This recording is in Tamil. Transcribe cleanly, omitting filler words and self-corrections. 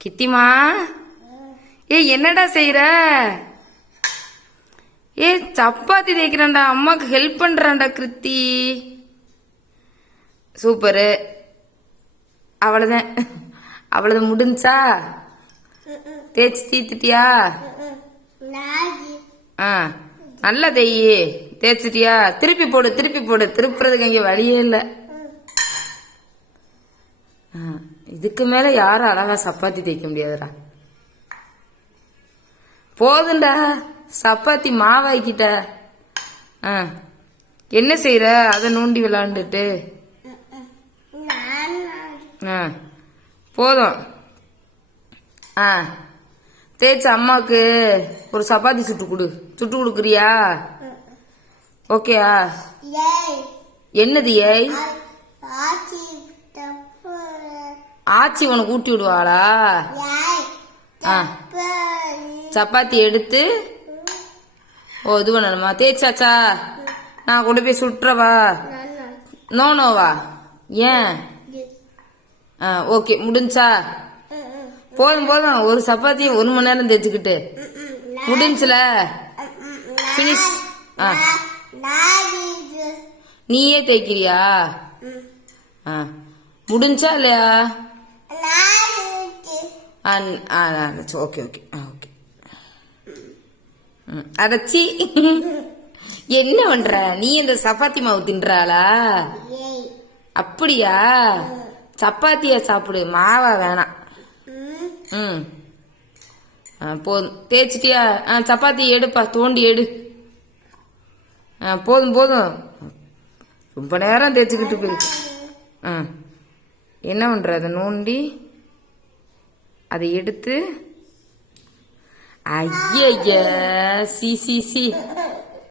கித்திமா, என்னடா செய்யற? சப்பாத்தி தேய்க்கிறேன்டா, அம்மாக்கு ஹெல்ப் பண்றான்டா கிருத்தி. சூப்பரு. அவ்வளவுதான் முடிஞ்சா? தேய்ச்சி தீத்துட்டியா? நல்லா தேய்ச்சிட்டியா? திருப்பி போடு. திருப்புறதுக்கு இங்க வழியே இல்ல. இதுக்கு மேல யாரும் அழகா சப்பாத்தி தேய்க்க முடியாதுடா. போதுண்டா, சப்பாத்தி மாவாக்கிட்ட. என்ன செய்யற? அத நோண்டி விளையாண்டுட்டு போதும். தேய்ச்ச அம்மாவுக்கு ஒரு சப்பாத்தி சுட்டு கொடுக்குறியா? ஓகேயா? என்னது ஏய்? ஆச்சி உனக்கு ஊட்டி விடுவாளா? சப்பாத்தி எடுத்து இது பண்ணணுமா? தேய்ச்சாச்சா? நான் கொண்டு போய் சுட்டுறவா? நோவா? ஏன்? ஓகே, முடிஞ்சா? போதும். ஒரு சப்பாத்தியை 1 மணி நேரம் தேய்ச்சிக்கிட்டு முடிஞ்சுல? பினிஷ். நீயே தேய்க்கிறியா? முடிஞ்சா இல்லையா? ஓகே. அடச்சி, என்ன பண்ற நீ? இந்த சப்பாத்தி மாவு தின்றாளா? அப்படியா? சப்பாத்தியா சாப்பிடு, மாவா வேணாம். போதும். தேய்ச்சிட்டியா? சப்பாத்தி எடுப்பா, தோண்டி எடு. போதும். ரொம்ப நேரம் தேய்ச்சிக்கிட்டு போயிருக்கு. என்ன பண்ற? அதை நோண்டி அதை எடுத்து. ஐய சி